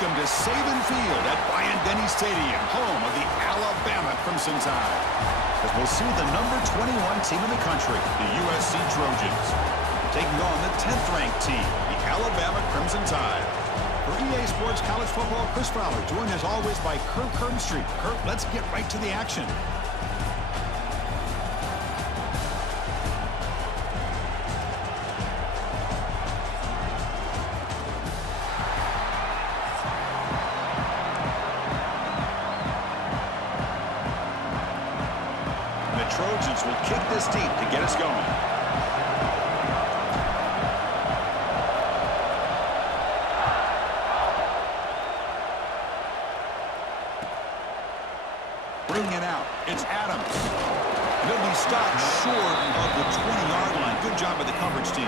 Welcome to Saban Field at Bryant-Denny Stadium, home of the Alabama Crimson Tide. As we'll see the number 21 team in the country, the USC Trojans, taking on the 10th-ranked team, the Alabama Crimson Tide. For EA Sports College Football, Chris Fowler, joined as always by Kirk Herbstreit. Kirk, let's get right to the action. The Trojans will kick this deep to get us going. Bringing it out, it's Adams. He'll be stopped short of the 20-yard line. Good job by the coverage team.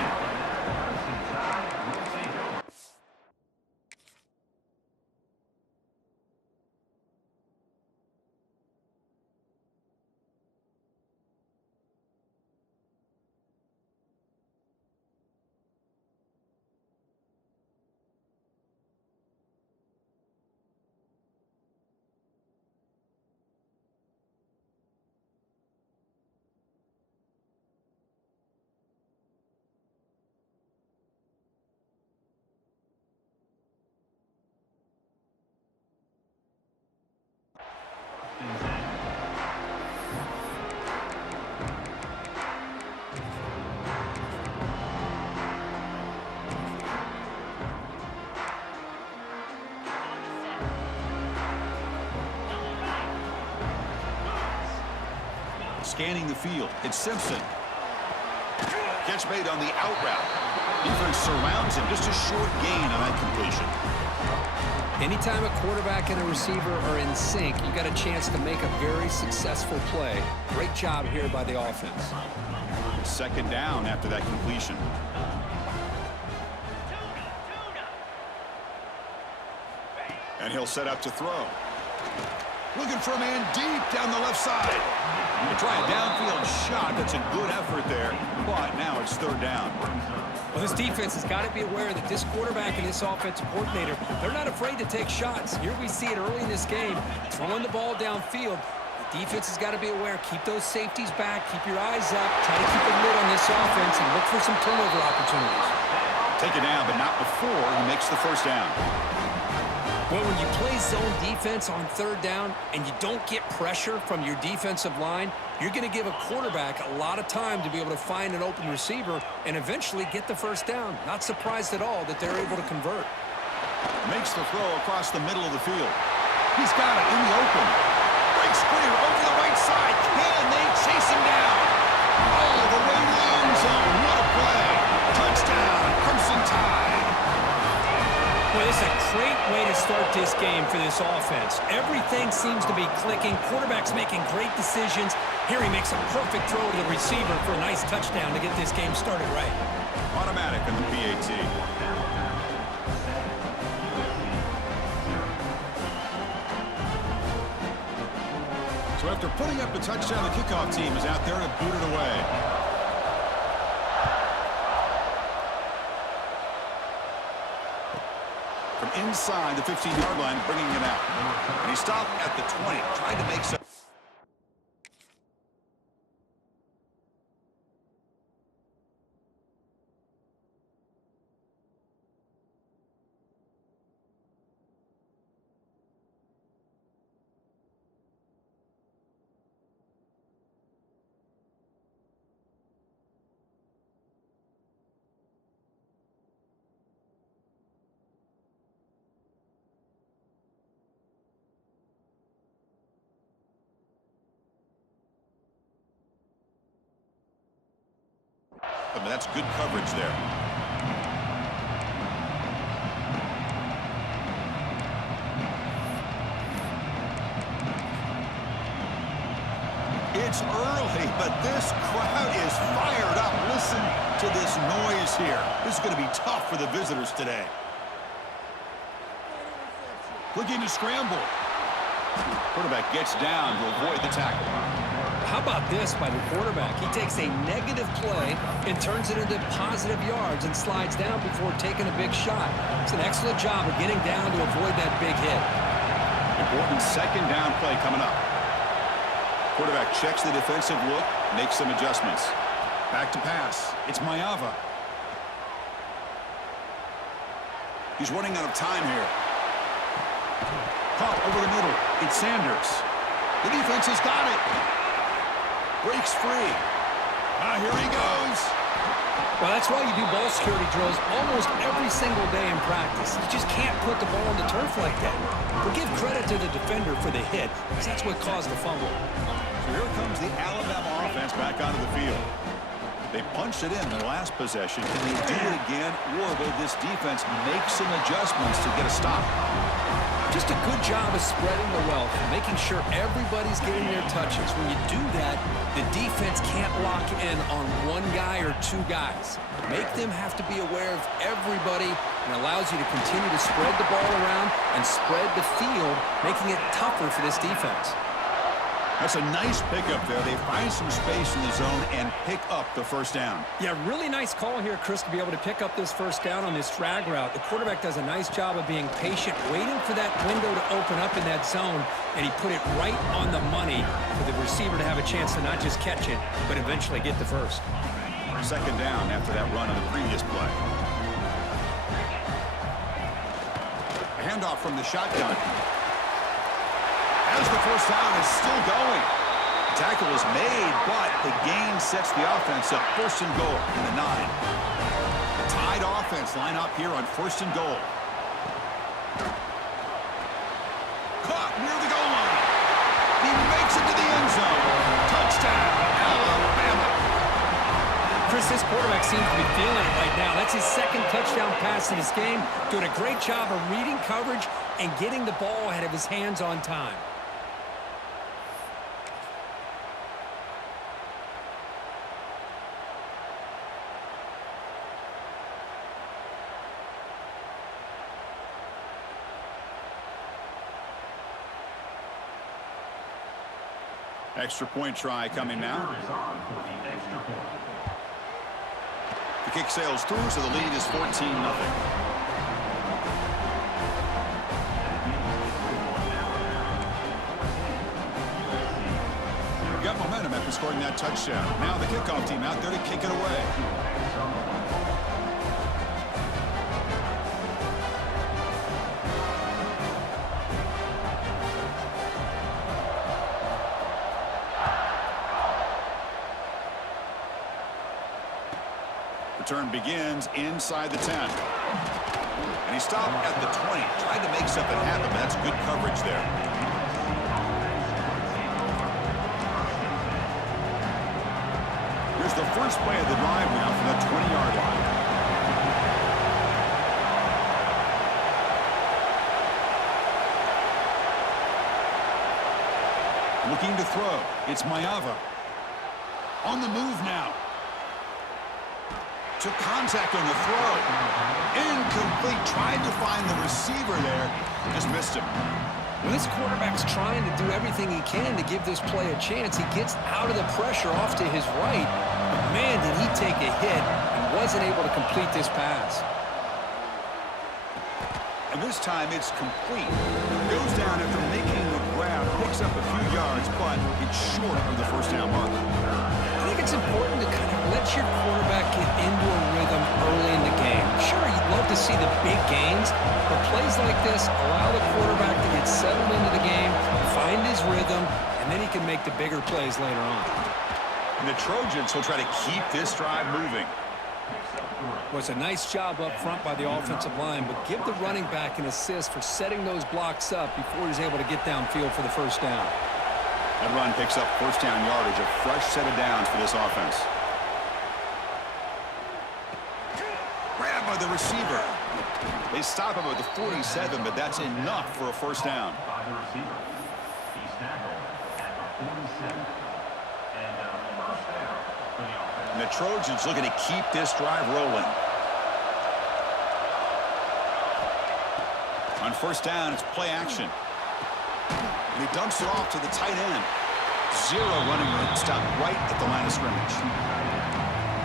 Scanning the field, it's Simpson. Catch made on the out route. Defense surrounds him, just a short gain on that completion. Anytime a quarterback and a receiver are in sync, you got a chance to make a very successful play. Great job here by the offense. Second down after that completion. And he'll set up to throw. Looking for a man deep down the left side. To try a downfield shot. That's a good effort there. But now it's third down. Well, this defense has got to be aware that this quarterback and this offensive coordinator, they're not afraid to take shots. Here we see it early in this game, throwing the ball downfield. The defense has got to be aware. Keep those safeties back. Keep your eyes up. Try to keep a lid on this offense and look for some turnover opportunities. Take it down, but not before he makes the first down. Well, when you play zone defense on third down and you don't get pressure from your defensive line, you're going to give a quarterback a lot of time to be able to find an open receiver and eventually get the first down. Not surprised at all that they're able to convert. Makes the throw across the middle of the field. He's got it in the open. Breaks clear over the right side. Can they chase him down? All the way to the end zone. What a play. Touchdown, Crimson Tide. Well, this is a great way to start this game for this offense. Everything seems to be clicking. Quarterback's making great decisions. Here he makes a perfect throw to the receiver for a nice touchdown to get this game started right. Automatic on the PAT. So after putting up the touchdown, the kickoff team is out there to boot it away. From inside the 15-yard line, bringing it out. And he stopped at the 20, trying to make some. But that's good coverage there. It's early, but this crowd is fired up. Listen to this noise here. This is going to be tough for the visitors today. Looking to scramble. Quarterback gets down to avoid the tackle. How about this by the quarterback? He takes a negative play and turns it into positive yards and slides down before taking a big shot. It's an excellent job of getting down to avoid that big hit. Important second down play coming up. Quarterback checks the defensive look, makes some adjustments. Back to pass. It's Maiava. He's running out of time here. Caught over the middle. It's Sanders. The defense has got it. Breaks free. Here he goes. Well, that's why you do ball security drills almost every single day in practice. You just can't put the ball on the turf like that. But give credit to the defender for the hit, because that's what caused the fumble. So here comes the Alabama offense back onto the field. They punched it in the last possession. Can they do it again, or will this defense make some adjustments to get a stop? Just a good job of spreading the wealth and making sure everybody's getting their touches. When you do that, the defense can't lock in on one guy or two guys. Make them have to be aware of everybody, and allows you to continue to spread the ball around and spread the field, making it tougher for this defense. That's a nice pickup there. They find some space in the zone and pick up the first down. Yeah, really nice call here, Chris, to be able to pick up this first down on this drag route. The quarterback does a nice job of being patient, waiting for that window to open up in that zone, and he put it right on the money for the receiver to have a chance to not just catch it, but eventually get the first. Second down after that run on the previous play. A handoff from the shotgun. As the first down is still going. The tackle is made, but the gain sets the offense up. First and goal from the 9. The tied offense line up here on first and goal. Caught near the goal line. He makes it to the end zone. Touchdown, Alabama. Chris, this quarterback seems to be feeling it right now. That's his second touchdown pass in this game. Doing a great job of reading coverage and getting the ball ahead of his hands on time. Extra point try coming now. The kick sails through, so the lead is 14-0. Got momentum after scoring that touchdown. Now the kickoff team out there to kick it away. Return begins inside the 10. And he stopped at the 20, tried to make something happen. That's good coverage there. Here's the first play of the drive now from the 20-yard line. Looking to throw. It's Maiava. On the move now. Took contact on the throw. Incomplete. Tried to find the receiver there. Just missed him. Well, this quarterback's trying to do everything he can to give this play a chance. He gets out of the pressure off to his right. But man, did he take a hit and wasn't able to complete this pass. And this time it's complete. Goes down after making the grab. Picks up a few yards, but it's short of the first down mark. I think it's important to kind of let your quarterback get into a rhythm early in the game. Sure, you'd love to see the big gains, but plays like this allow the quarterback to get settled into the game, find his rhythm, and then he can make the bigger plays later on. And the Trojans will try to keep this drive moving. Well, it's a nice job up front by the offensive line, but give the running back an assist for setting those blocks up before he's able to get downfield for the first down. That run picks up first down yardage, a fresh set of downs for this offense. Grab by the receiver. They stop him at the 47, but that's enough for a first down. By the receiver. He's tackled at the 47. And first down for the offense. And the Trojans looking to keep this drive rolling. On first down, it's play action. And he dumps it off to the tight end. Zero running room. Stopped right at the line of scrimmage.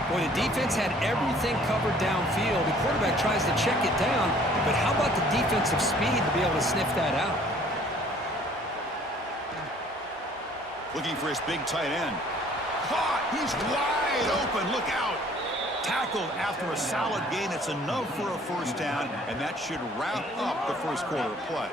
Well, the defense had everything covered downfield. The quarterback tries to check it down, but how about the defensive speed to be able to sniff that out? Looking for his big tight end. Caught! He's wide open. Look out! Tackled after a solid gain. It's enough for a first down, and that should wrap up the first quarter of play.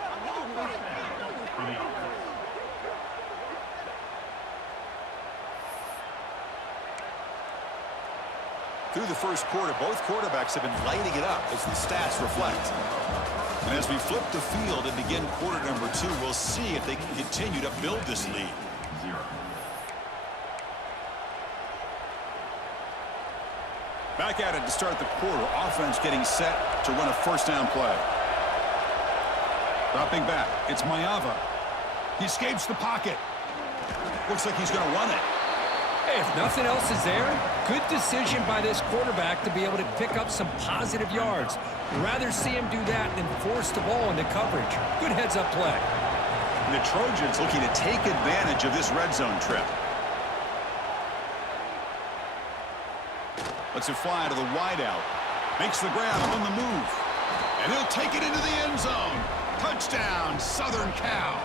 Through the first quarter, both quarterbacks have been lighting it up as the stats reflect. And as we flip the field and begin quarter number 2, we'll see if they can continue to build this lead. Back at it to start the quarter. Offense getting set to run a first down play. Dropping back. It's Maiava. He escapes the pocket. Looks like he's going to run it. Hey, if nothing else is there, good decision by this quarterback to be able to pick up some positive yards. Rather see him do that than force the ball into coverage. Good heads-up play. And the Trojans looking to take advantage of this red zone trip. Lets it fly to the wideout. Makes the grab on the move. And he'll take it into the end zone. Touchdown, Southern Cal.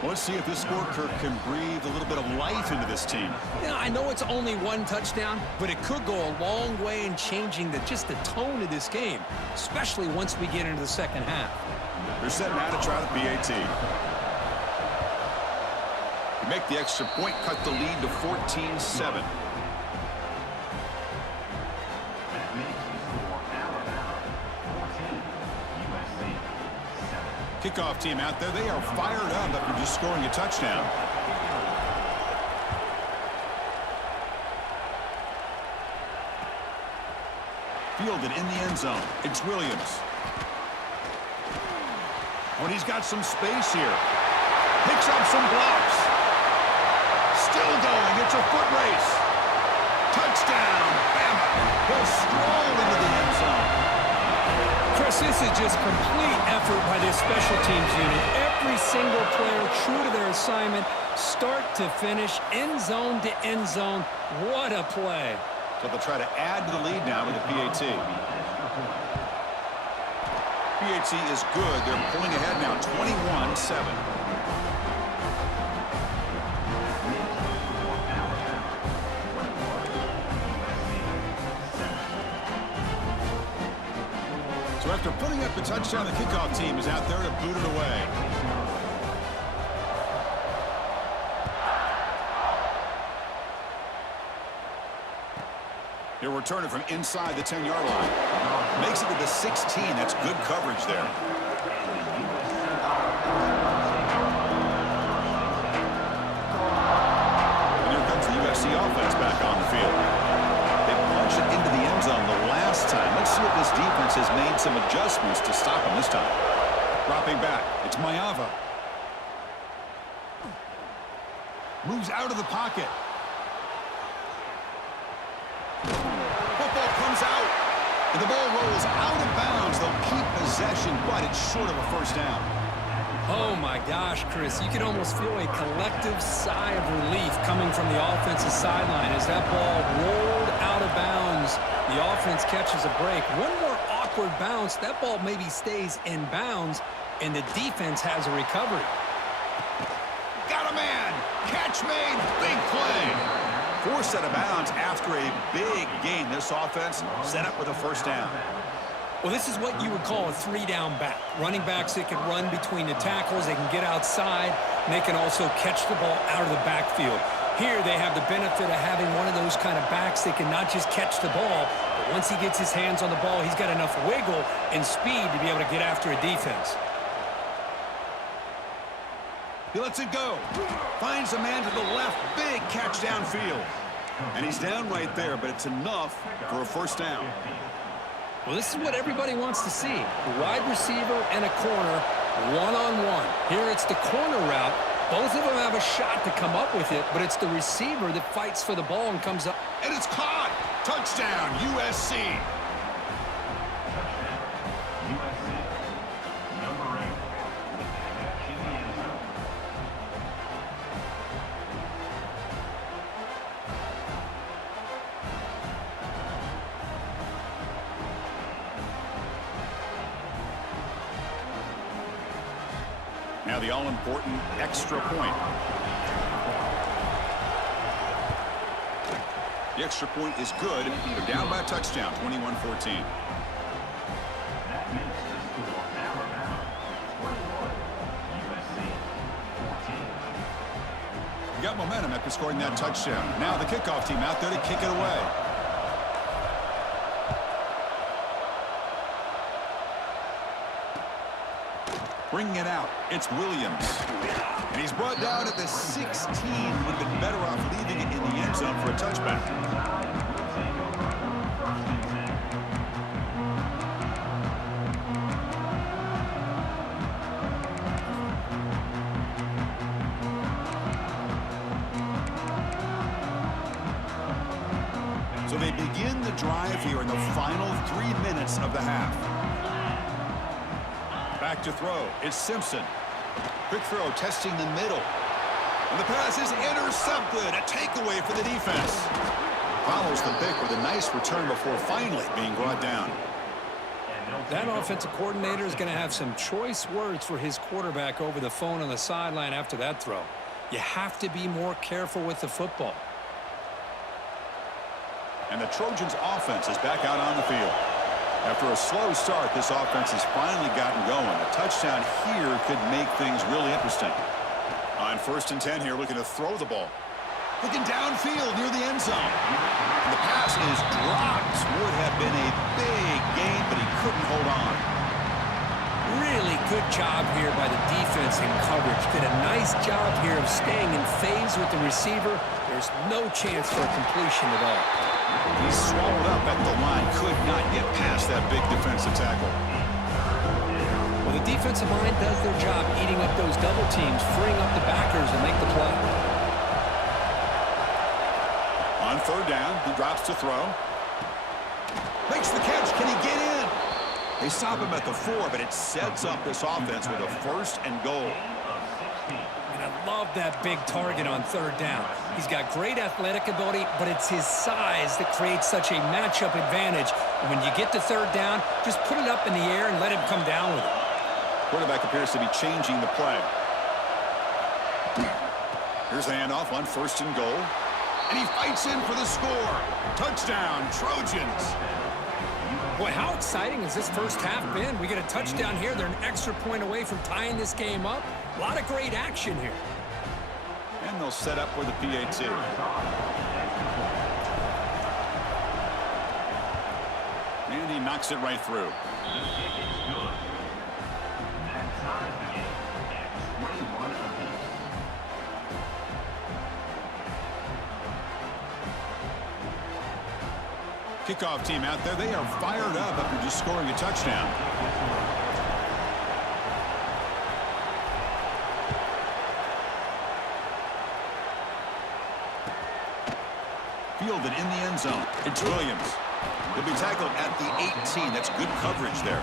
Well, let's see if this scorecard can breathe a little bit of life into this team. Yeah, I know it's only one touchdown, but it could go a long way in changing just the tone of this game, especially once we get into the second half. They're setting out to try the PAT. You make the extra point, cut the lead to 14-7. Kickoff team out there. They are fired up after just scoring a touchdown. Fielded in the end zone. It's Williams. When he's got some space here. Picks up some blocks. Still going. It's a foot race. Touchdown. Bama. He'll stroll into the end zone. Chris, this is just complete effort by this special teams unit. Every single player true to their assignment, start to finish, end zone to end zone. What a play. So they'll try to add to the lead now with the PAT. PAT is good. They're pulling ahead now, 21-7. So after putting up the touchdown, the kickoff team is out there to boot it away. He'll return it from inside the 10-yard line. Makes it to the 16. That's good coverage there. And here comes the USC offense back on the field. They punched it into the end zone the last time. Let's see if this defense has made some adjustments to stop him this time. Dropping back. It's Maiava. Moves out of the pocket. Football comes out. And the ball rolls out of bounds. They'll keep possession, but it's short of a first down. Oh, my gosh, Chris. You can almost feel a collective sigh of relief coming from the offensive sideline as that ball rolled out of bounds. The offense catches a break. One more awkward bounce. That ball maybe stays in bounds, and the defense has a recovery. Got a man. Catch made. Big play. Forced out of bounds after a big gain. This offense set up with a first down. Well, this is what you would call a three-down back. Running backs that can run between the tackles. They can get outside, and they can also catch the ball out of the backfield. Here they have the benefit of having one of those kind of backs that can not just catch the ball, but once he gets his hands on the ball, he's got enough wiggle and speed to be able to get after a defense. He lets it go. Finds a man to the left. Big catch downfield. And he's down right there, but it's enough for a first down. Well, this is what everybody wants to see. A wide receiver and a corner, one-on-one. Here it's the corner route. Both of them have a shot to come up with it, but it's the receiver that fights for the ball and comes up. And it's caught. Touchdown, USC. Now the all-important extra point. The extra point is good. They're down by a touchdown, 21-14. That makes the score Alabama 21, USC 14. You got momentum after scoring that touchdown. Now the kickoff team out there to kick it away. Bringing it out, it's Williams. And he's brought down at the 16. Would have been better off leaving it in the end zone for a touchback. So they begin the drive here in the final 3 minutes of the half. Back to throw. It's Simpson. Quick throw, testing the middle. And the pass is intercepted. A takeaway for the defense. Follows the pick with a nice return before finally being brought down. That offensive coordinator is going to have some choice words for his quarterback over the phone on the sideline after that throw. You have to be more careful with the football. And the Trojans offense is back out on the field. After a slow start, this offense has finally gotten going. A touchdown here could make things really interesting. On 1st and 10 here, looking to throw the ball. Looking downfield near the end zone. And the pass is dropped. Would have been a big gain, but he couldn't hold on. Really good job here by the defense in coverage. Did a nice job here of staying in phase with the receiver. There's no chance for a completion at all. He's swallowed up at the line. Could not get past that big defensive tackle. Well, the defensive line does their job eating up those double teams, freeing up the backers to make the play. On 3rd down, he drops to throw. Makes the catch. Can he get in? They stop him at the 4, but it sets up this offense with a 1st and goal. And I love that big target on 3rd down. He's got great athletic ability, but it's his size that creates such a matchup advantage. And when you get to 3rd down, just put it up in the air and let him come down with it. Quarterback appears to be changing the play. Here's the handoff on 1st and goal. And he fights in for the score. Touchdown, Trojans. Boy, how exciting has this first half been? We get a touchdown here. They're an extra point away from tying this game up. A lot of great action here. And they'll set up for the PAT. And he knocks it right through. Kickoff team out there, they are fired up after just scoring a touchdown. Fielded in the end zone. It's Williams. He'll be tackled at the 18. That's good coverage there.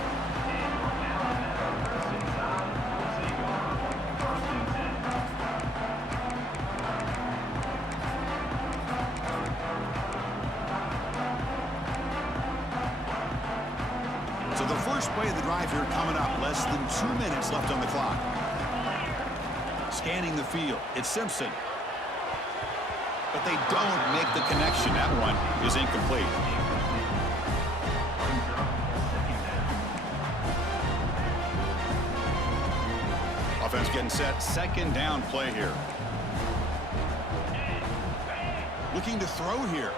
So the first play of the drive here coming up. Less than 2 minutes left on the clock. Scanning the field. It's Simpson. But they don't make the connection. That one is incomplete. Offense getting set. 2nd down play here. Looking to throw here.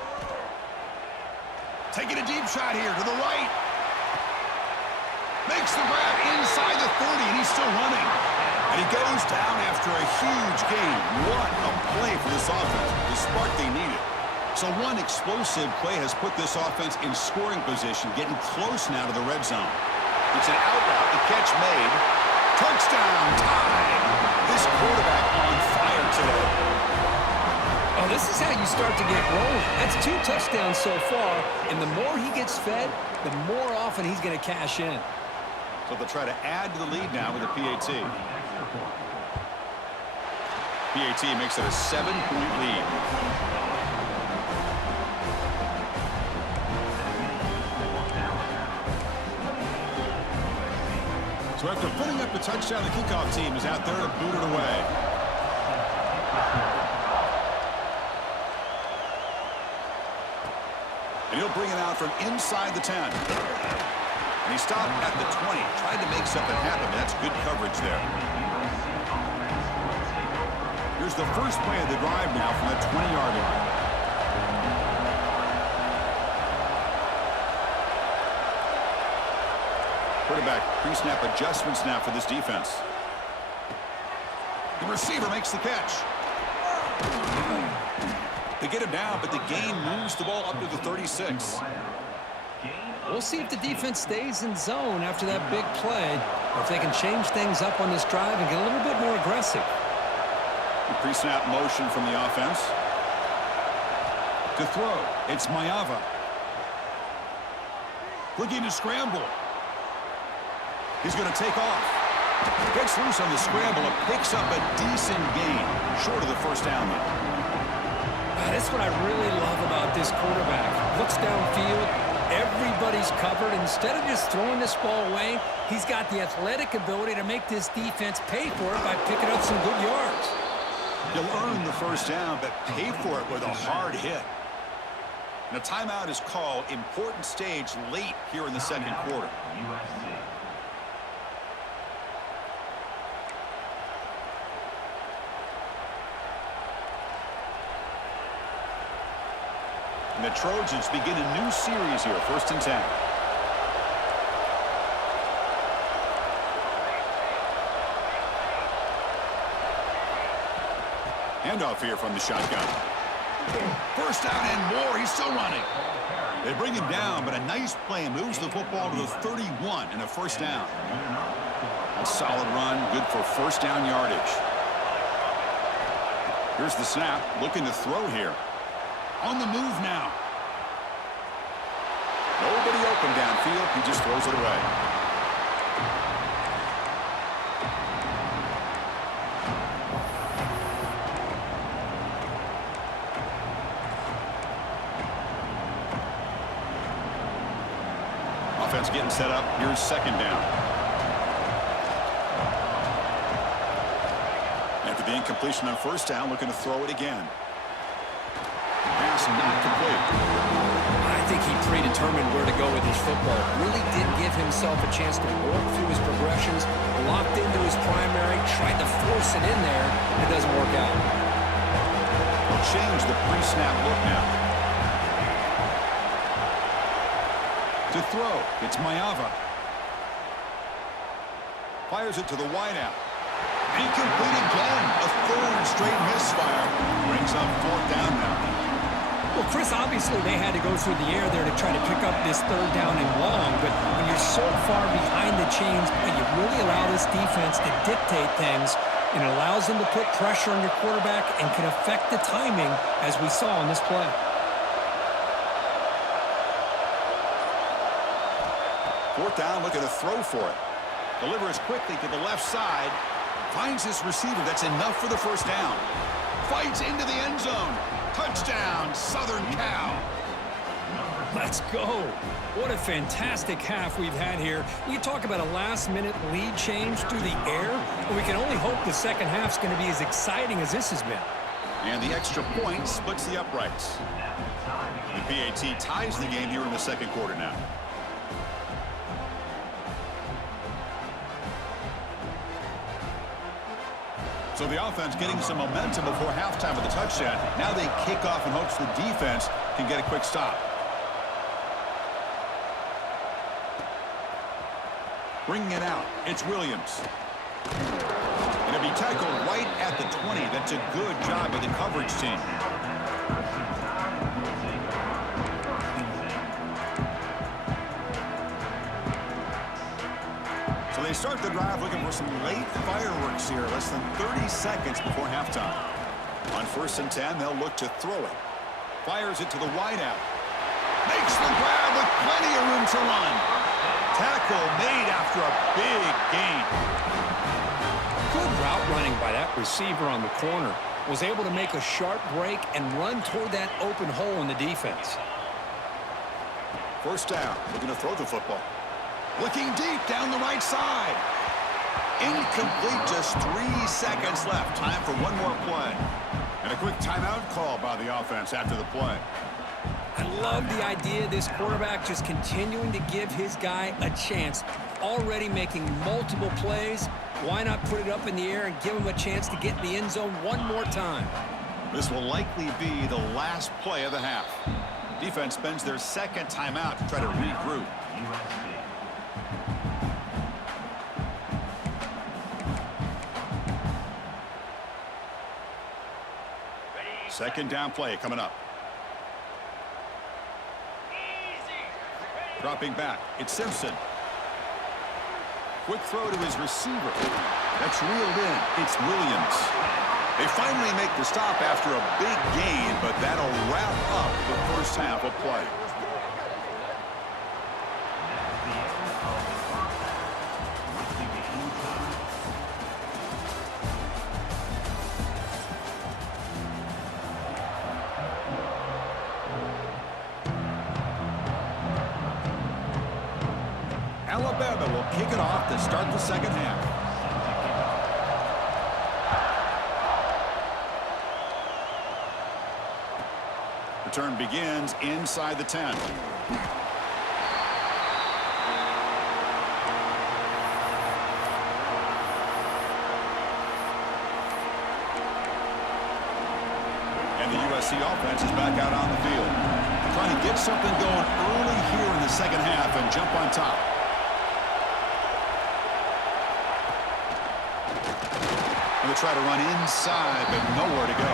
Taking a deep shot here to the right. Makes the grab inside the 30, and he's still running. And he goes down after a huge gain. What a play for this offense. The spark they needed. So one explosive play has put this offense in scoring position, getting close now to the red zone. It's an out route, the catch made. Touchdown, tied. This quarterback on fire today. Oh, this is how you start to get rolling. That's 2 touchdowns so far, and the more he gets fed, the more often he's going to cash in. So they'll try to add to the lead now with a PAT. PAT makes it a 7-point lead. So after putting up the touchdown, the kickoff team is out there to boot it away. And he'll bring it out from inside the 10. And he stopped at the 20, tried to make something happen, but that's good coverage there. Here's the first play of the drive now from the 20-yard line. Quarterback pre-snap adjustments now for this defense. The receiver makes the catch. They get him down, but the gain moves the ball up to the 36. We'll see if the defense stays in zone after that big play, or if they can change things up on this drive and get a little bit more aggressive. The pre-snap motion from the offense. To throw, it's Maiava. Looking to scramble. He's going to take off. Gets loose on the scramble and picks up a decent gain. Short of the first down, though. That's what I really love about this quarterback. Looks downfield. Everybody's covered. Instead of just throwing this ball away, he's got the athletic ability to make this defense pay for it by picking up some good yards. He'll earn the first down, but pay for it with a hard hit. And a timeout is called. Important stage late here in the second quarter. And the Trojans begin a new series here, 1st and 10. Handoff here from the shotgun. First down and more. He's still running. They bring him down, but a nice play moves the football to the 31 and a first down. A solid run, good for first down yardage. Here's the snap, looking to throw here. On the move now. Nobody open downfield. He just throws it away. Offense getting set up. Here's second down. After the incompletion on first down, looking to throw it again. Pass not complete. I think he predetermined where to go with his football. Really did give himself a chance to work through his progressions, locked into his primary, tried to force it in there. It doesn't work out. We'll change the pre-snap look now. To throw, it's Maiava. Fires it to the wideout. Incomplete again. A third straight misfire. Brings up 4th down now. Well, Chris, obviously they had to go through the air there to try to pick up this 3rd down and long, but when you're so far behind the chains, you really allow this defense to dictate things, and it allows them to put pressure on your quarterback and can affect the timing, as we saw on this play. Fourth down, looking to throw for it. Delivers quickly to the left side. Finds his receiver. That's enough for the first down. Fights into the end zone. Touchdown, Southern Cal. Let's go. What a fantastic half we've had here. You talk about a last-minute lead change through the air, and we can only hope the second half's going to be as exciting as this has been. And the extra point splits the uprights. The PAT ties the game here in the second quarter now. So the offense getting some momentum before halftime with the touchdown. Now they kick off in hopes the defense can get a quick stop. Bringing it out, it's Williams. And it'll be tackled right at the 20. That's a good job by the coverage team. So they start the drive looking for some late fireworks here, less than 30 seconds before halftime. On 1st and 10, they'll look to throw it. Fires it to the wideout. Makes the grab with plenty of room to run. Tackle made after a big gain. Good route running by that receiver on the corner. Was able to make a sharp break and run toward that open hole in the defense. First down, looking to throw the football. Looking deep down the right side. Incomplete, just 3 seconds left. Time for one more play. And a quick timeout call by the offense after the play. I love the idea of this quarterback just continuing to give his guy a chance. Already making multiple plays. Why not put it up in the air and give him a chance to get in the end zone one more time? This will likely be the last play of the half. Defense spends their second timeout to try to regroup. Second down play coming up. Dropping back, it's Simpson. Quick throw to his receiver. That's reeled in. It's Williams. They finally make the stop after a big gain, but that'll wrap up the first half of play. Alabama will kick it off to start the second half. Return begins inside the 10. And the USC offense is back out on the field. Trying to get something going early here in the second half and jump on top. They try to run inside, but nowhere to go.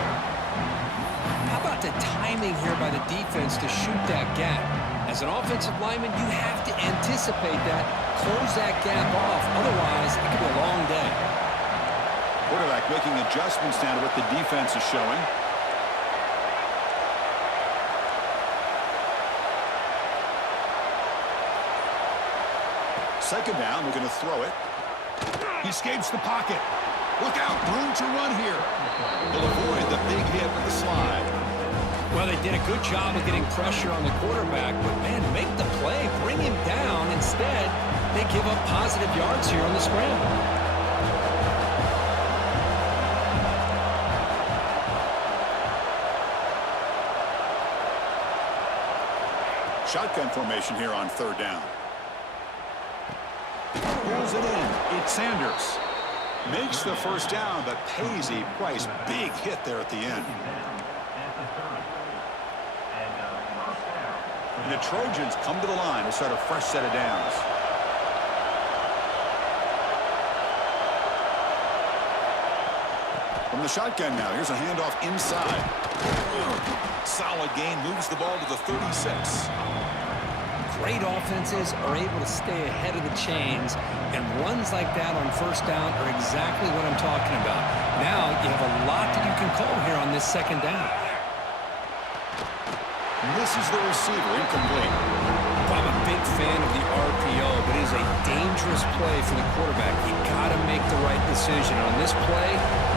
How about the timing here by the defense to shoot that gap? As an offensive lineman, you have to anticipate that, close that gap off. Otherwise, it could be a long day. Quarterback making adjustments now to what the defense is showing. Second down, we're going to throw it. He escapes the pocket. Look out, room to run here. He'll avoid the big hit with the slide. Well, they did a good job of getting pressure on the quarterback, but, man, make the play, bring him down. Instead, they give up positive yards here on the scramble. Shotgun formation here on third down. Pulls it in. It's Sanders. Makes the first down, but pays a price. Big hit there at the end. And the Trojans come to the line to start a fresh set of downs. From the shotgun now, here's a handoff inside. Solid gain, moves the ball to the 36. Great offenses are able to stay ahead of the chains, and runs like that on first down are exactly what I'm talking about. Now you have a lot that you can call here on this second down. Misses the receiver, incomplete. I'm a big fan of the RPO, but it is a dangerous play for the quarterback. You got to make the right decision. On this play,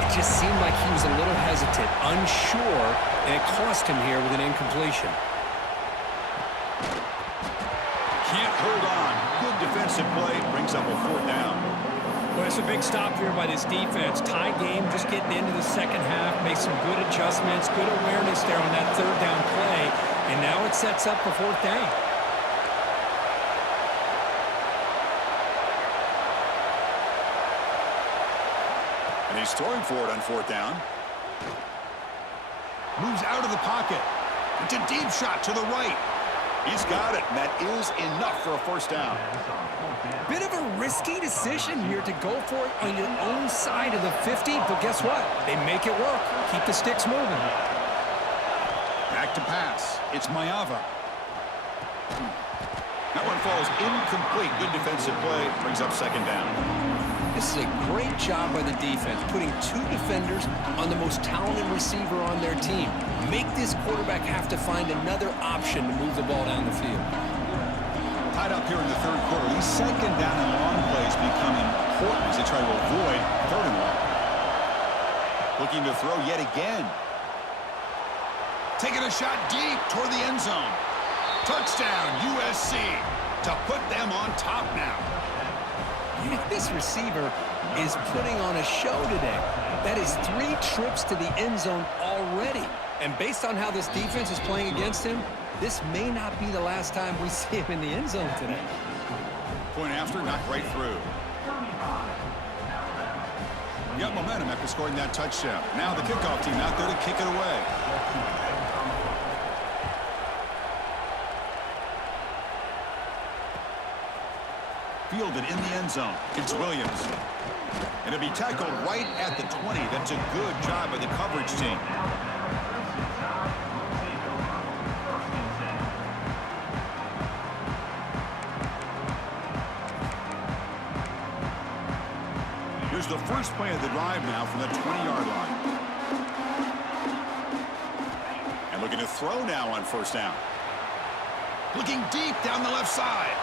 it just seemed like he was a little hesitant, unsure, and it cost him here with an incompletion. Can't hold on. Good defensive play. Brings up a fourth down. Well, it's a big stop here by this defense. Tie game, just getting into the second half. Make some good adjustments, good awareness there on that third down play. And now it sets up for fourth down. And he's throwing for it on fourth down. Moves out of the pocket. It's a deep shot to the right. He's got it, and that is enough for a first down. Bit of a risky decision here to go for it on your own side of the 50, but guess what? They make it work. Keep the sticks moving. Back to pass. It's Mayava. That one falls incomplete. Good defensive play. Brings up second down. This is a great job by the defense, putting two defenders on the most talented receiver on their team. Make this quarterback have to find another option to move the ball down the field. Tied up here in the third quarter. These second down and long plays become important as they try to avoid third and long. Looking to throw yet again. Taking a shot deep toward the end zone. Touchdown, USC, to put them on top now. This receiver is putting on a show today. That is 3 trips to the end zone already. And based on how this defense is playing against him, this may not be the last time we see him in the end zone today. Point after, knocked right through. Got momentum after scoring that touchdown. Now the kickoff team out there to kick it away. Fielded in the end zone. It's Williams. And it'll be tackled right at the 20. That's a good job by the coverage team. Here's the first play of the drive now from the 20-yard line. And looking to throw now on first down. Looking deep down the left side.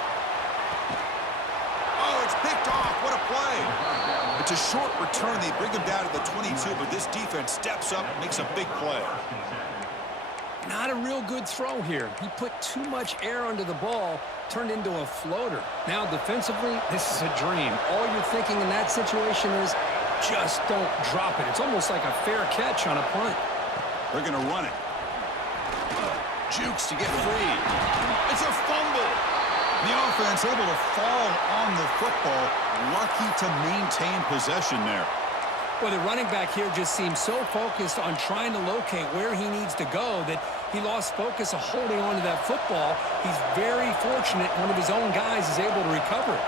Oh, it's picked off. What a play. It's a short return. They bring him down to the 22, but this defense steps up and makes a big play. Not a real good throw here. He put too much air under the ball, turned into a floater. Now defensively, this is a dream. All you're thinking in that situation is just don't drop it. It's almost like a fair catch on a punt. They're going to run it. Jukes to get free. It's a fumble. The offense able to fall on the football. Lucky to maintain possession there. Well, the running back here just seems so focused on trying to locate where he needs to go that he lost focus of holding on to that football. He's very fortunate one of his own guys is able to recover it.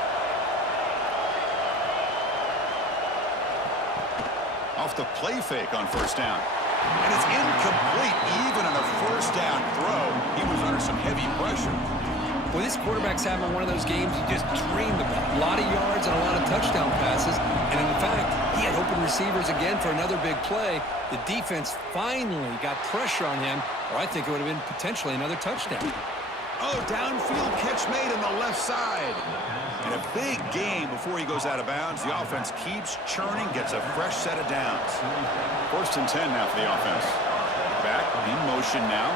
Off the play fake on first down. And it's incomplete even on a first down throw. He was under some heavy pressure. Well, this quarterback's having one of those games he just dreamed about. A lot of yards and a lot of touchdown passes. And in fact, he had open receivers again for another big play. The defense finally got pressure on him, or I think it would have been potentially another touchdown. Oh, downfield catch made on the left side. And a big game before he goes out of bounds. The offense keeps churning, gets a fresh set of downs. 1st and 10 now for the offense. Back in motion now.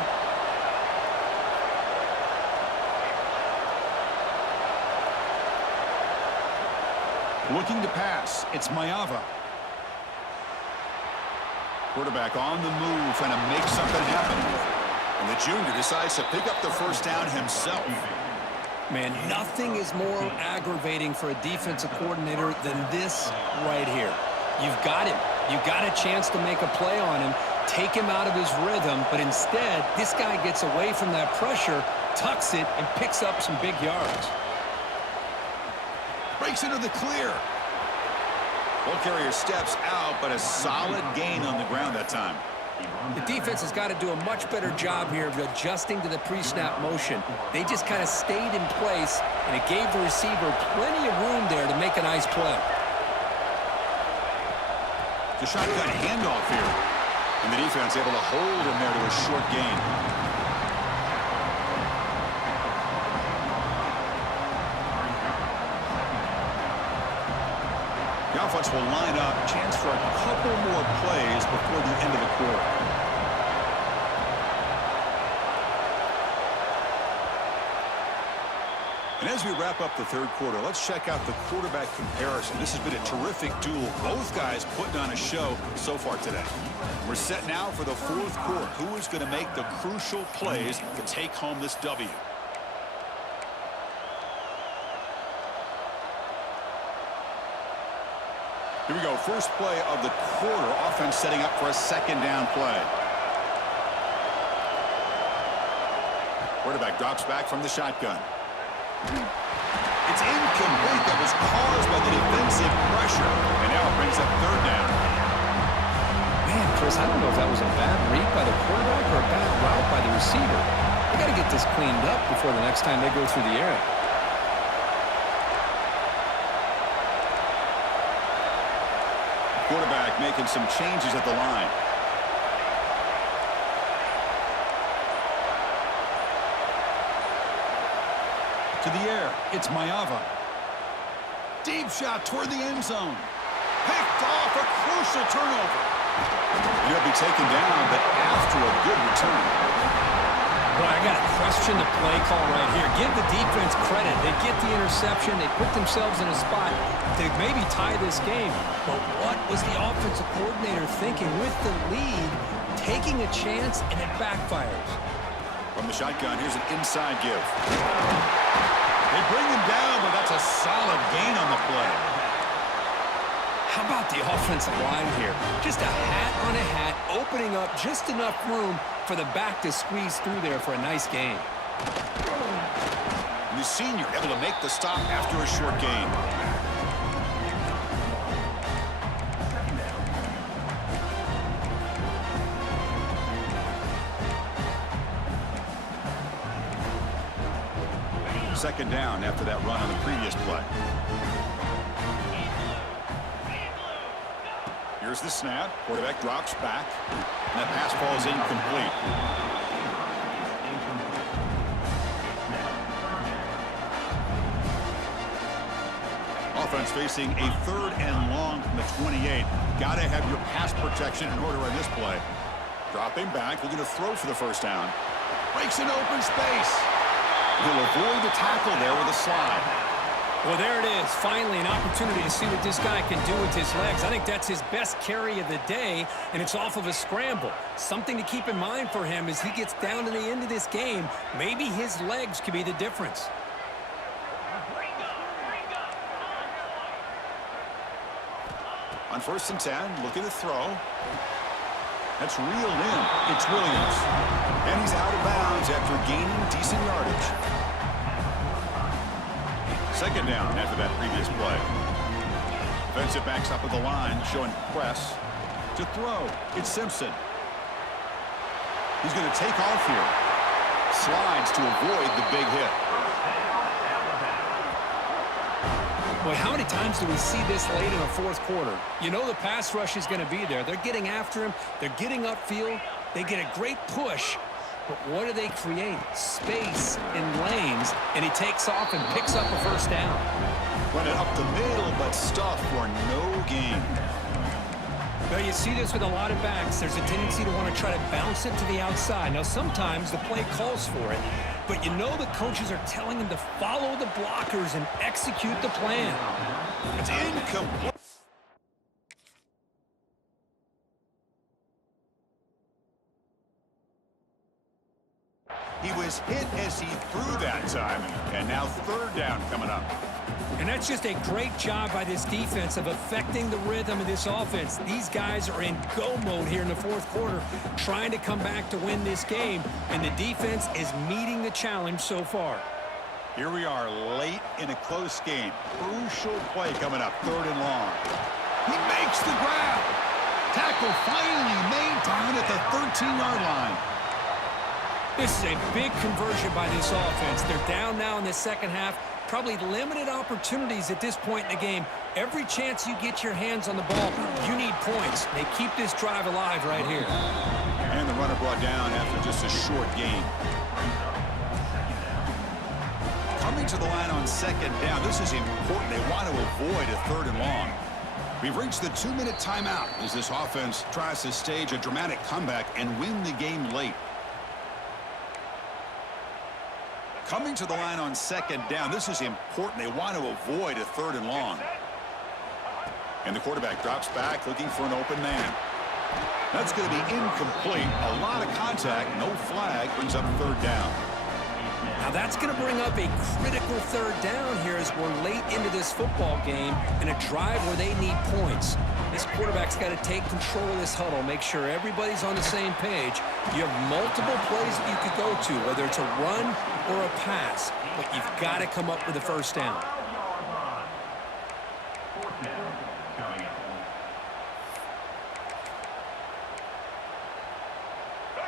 Looking to pass. It's Maeva. Quarterback on the move, trying to make something happen. And the junior decides to pick up the first down himself. Man, nothing is more aggravating for a defensive coordinator than this right here. You've got him. You've got a chance to make a play on him, take him out of his rhythm, but instead, this guy gets away from that pressure, tucks it, and picks up some big yards. Breaks into the clear. Ball carrier steps out, but a solid gain on the ground that time. The defense has got to do a much better job here of adjusting to the pre-snap motion. They just kind of stayed in place, and it gave the receiver plenty of room there to make a nice play. The shotgun handoff here. And the defense able to hold him there to a short gain. The offense will line up. Chance for a couple more plays before the end of the quarter. And as we wrap up the third quarter, let's check out the quarterback comparison. This has been a terrific duel. Both guys putting on a show so far today. We're set now for the fourth quarter. Who is going to make the crucial plays to take home this W? Here we go. First play of the quarter. Offense setting up for a second down play. Quarterback drops back from the shotgun. It's incomplete. That was caused by the defensive pressure. And now it brings up third down. Man, Chris, I don't know if that was a bad read by the quarterback or a bad route by the receiver. They got to get this cleaned up before the next time they go through the air. Quarterback making some changes at the line. To the air, it's Maeva. Deep shot toward the end zone. Picked off, a crucial turnover. He'll be taken down, but after a good return. Well, I got to question the play call right here. Give the defense credit. They get the interception. They put themselves in a spot to maybe tie this game. But what was the offensive coordinator thinking with the lead, taking a chance, and it backfires? From the shotgun, here's an inside give. They bring him down, but that's a solid gain on the play. How about the offensive line here? Just a hat on a hat, opening up just enough room for the back to squeeze through there for a nice gain. And the senior able to make the stop after a short gain. Second down after that run on the previous play. Here's the snap. Quarterback drops back. And that pass falls incomplete. Offense facing a 3rd and long from the 28. Got to have your pass protection in order on this play. Dropping back, looking to throw for the first down. Breaks an open space. He'll avoid the tackle there with a slide. Well, there it is. Finally, an opportunity to see what this guy can do with his legs. I think that's his best carry of the day, and it's off of a scramble. Something to keep in mind for him as he gets down to the end of this game. Maybe his legs could be the difference. On 1st and 10, looking to throw. That's reeled in. It's Williams. And he's out of bounds after gaining decent yardage. Second down after that previous play. Defensive backs up at the line, showing press. To throw, it's Simpson. He's going to take off here. Slides to avoid the big hit. Boy, how many times do we see this late in the 4th quarter? You know the pass rush is going to be there. They're getting after him. They're getting upfield. They get a great push. But what do they create? Space in lanes, and he takes off and picks up a first down. Running up the middle, but stuffed for no gain. Well, you see this with a lot of backs. There's a tendency to want to try to bounce it to the outside. Now, sometimes the play calls for it, but you know the coaches are telling them to follow the blockers and execute the plan. It's incomplete. He was hit as he threw that time, and now 3rd down coming up. And that's just a great job by this defense of affecting the rhythm of this offense. These guys are in go mode here in the 4th quarter, trying to come back to win this game, and the defense is meeting the challenge so far. Here we are late in a close game. Crucial play coming up, 3rd and long. He makes the grab. Tackle finally made down at the 13-yard line. This is a big conversion by this offense. They're down now in the second half. Probably limited opportunities at this point in the game. Every chance you get your hands on the ball, you need points. They keep this drive alive right here. And the runner brought down after just a short gain. Coming to the line on 2nd down, this is important. They want to avoid a 3rd and long. We've reached the 2-minute timeout as this offense tries to stage a dramatic comeback and win the game late. Coming to the line on 2nd down, this is important. They want to avoid a 3rd and long. And the quarterback drops back, looking for an open man. That's going to be incomplete. A lot of contact, no flag, brings up 3rd down. Now that's going to bring up a critical 3rd down here as we're late into this football game in a drive where they need points. This quarterback's got to take control of this huddle, make sure everybody's on the same page. You have multiple plays that you could go to, whether it's a run or a pass, but you've got to come up with a first down.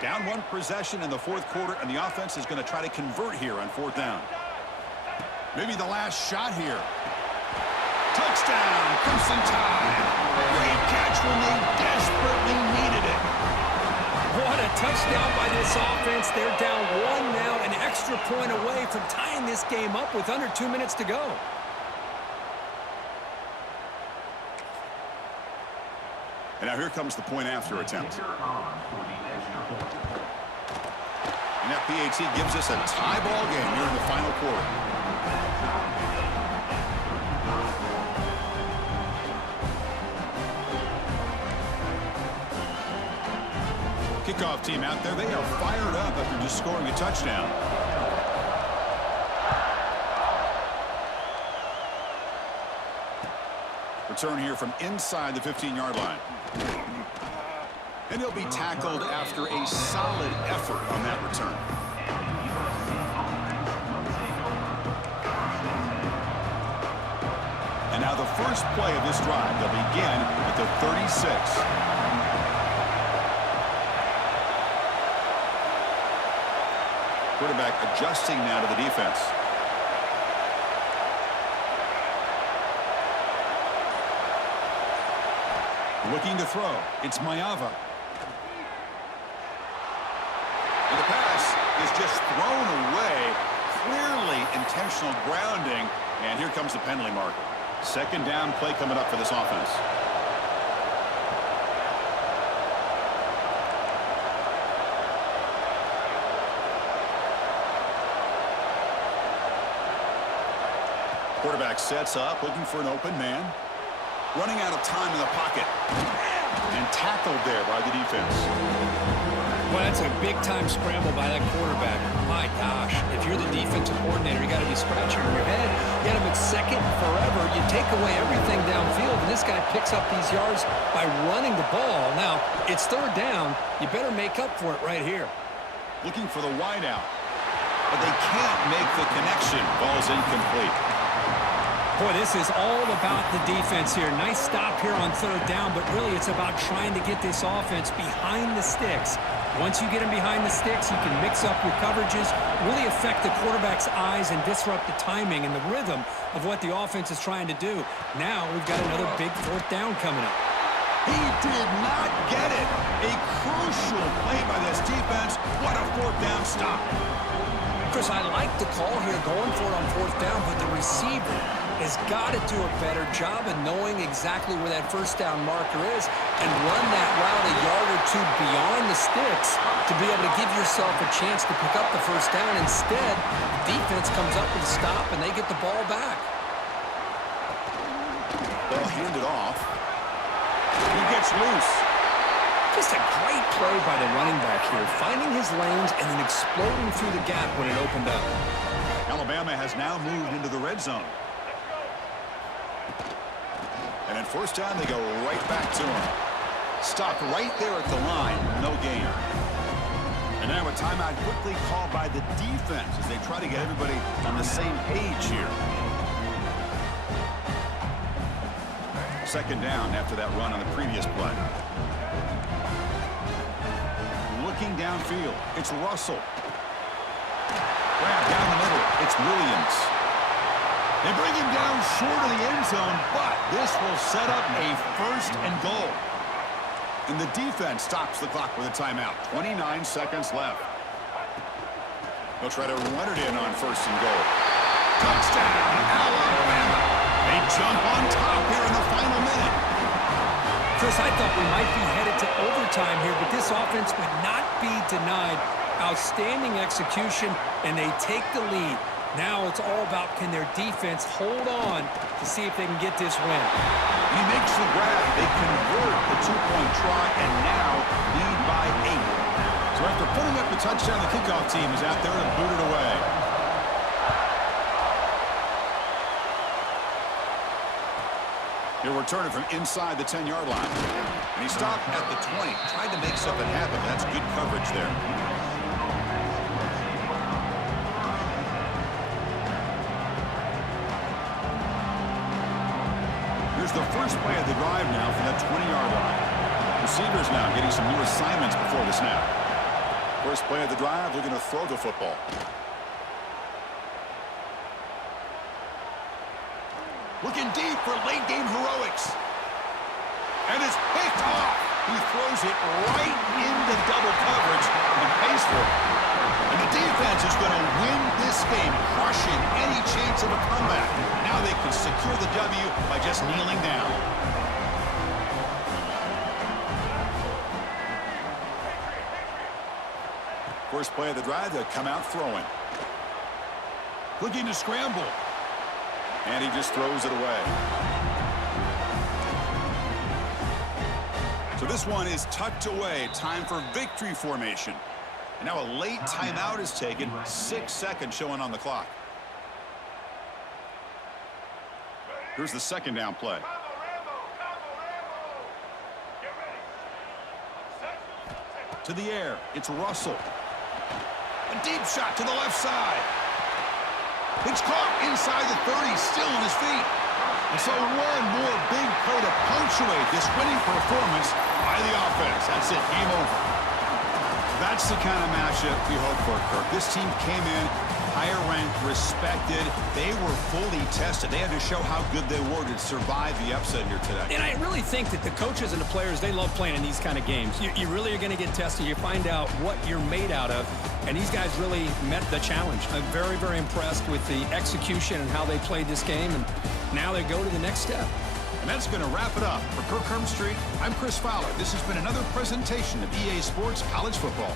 Down 1 possession in the 4th quarter, and the offense is going to try to convert here on 4th down. Maybe the last shot here. Touchdown, Crimson Tide. Great catch when they desperately needed it. What a touchdown by this offense. They're down 1 now, an extra point away from tying this game up with under 2 minutes to go. And now here comes the point after attempt. And that PAT gives us a tie ball game here in the final quarter. Kickoff team out there, they are fired up after just scoring a touchdown. Return here from inside the 15-yard line. And he'll be tackled after a solid effort on that return. And now the first play of this drive. They'll begin at the 36. Quarterback adjusting now to the defense. Looking to throw. It's Maiava. And the pass is just thrown away. Clearly intentional grounding. And here comes the penalty marker. Second down play coming up for this offense. Quarterback sets up, looking for an open man. Running out of time in the pocket. And tackled there by the defense. Well, that's a big-time scramble by that quarterback. My gosh, if you're the defensive coordinator, you got to be scratching your head. You got him at second forever. You take away everything downfield, and this guy picks up these yards by running the ball. Now, it's third down. You better make up for it right here. Looking for the wideout. But they can't make the connection. Ball's incomplete. Boy, this is all about the defense here. Nice stop here on third down, but really it's about trying to get this offense behind the sticks. Once you get them behind the sticks, you can mix up your coverages, really affect the quarterback's eyes and disrupt the timing and the rhythm of what the offense is trying to do. Now we've got another big fourth down coming up. He did not get it. A crucial play by this defense. What a fourth down stop. Chris, I like the call here going for it on fourth down, but the receiver has got to do a better job of knowing exactly where that first down marker is and run that route a yard or two beyond the sticks to be able to give yourself a chance to pick up the first down. Instead, the defense comes up with a stop and they get the ball back. They'll hand it off. He gets loose. Just a great play by the running back here, finding his lanes and then exploding through the gap when it opened up. Alabama has now moved into the red zone. And at first down, they go right back to him. Stopped right there at the line. No gain. And now a timeout quickly called by the defense as they try to get everybody on the same page here. Second down after that run on the previous play. Looking downfield. It's Russell. Grab down the middle. It's Williams. They bring him down short of the end zone, but this will set up a first and goal. And the defense stops the clock with a timeout. 29 seconds left. They'll try to run it in on first and goal. Touchdown, Alabama. They jump on top here in the final minute. Chris, I thought we might be headed to overtime here, but this offense would not be denied. Outstanding execution, and they take the lead. Now it's all about can their defense hold on to see if they can get this win. He makes the grab. They convert the two-point try and now lead by 8. So after putting up the touchdown, the kickoff team is out there to boot it away. He'll return it from inside the 10-yard line. And he stopped at the 20. Tried to make something happen. That's good coverage there. Here's the first play of the drive now from that 20-yard line. Receivers now getting some new assignments before the snap. First play of the drive, looking to throw the football. Looking deep for late-game heroics. And it's picked off. He throws it right into double coverage and pays for it. And the defense is going to win this game, crushing any chance of a comeback. Now they can secure the W by just kneeling down. first play of the drive to come out throwing. Looking to scramble. And he just throws it away. So this one is tucked away. Time for victory formation. And now a late timeout is taken. 6 seconds showing on the clock. Here's the second down play. To the air. It's Russell. A deep shot to the left side. It's caught inside the 30, still on his feet. And so one more big play to punctuate this winning performance by the offense. That's it. Game over. That's the kind of matchup we hope for, Kirk. This team came in higher ranked, respected. They were fully tested. They had to show how good they were to survive the upset here today. And I really think that the coaches and the players, they love playing in these kind of games. You really are going to get tested. You find out what you're made out of. And these guys really met the challenge. I'm very, very impressed with the execution and how they played this game. And now they go to the next step. And that's going to wrap it up. For Kirk Herbstreit, I'm Chris Fowler. This has been another presentation of EA Sports College Football.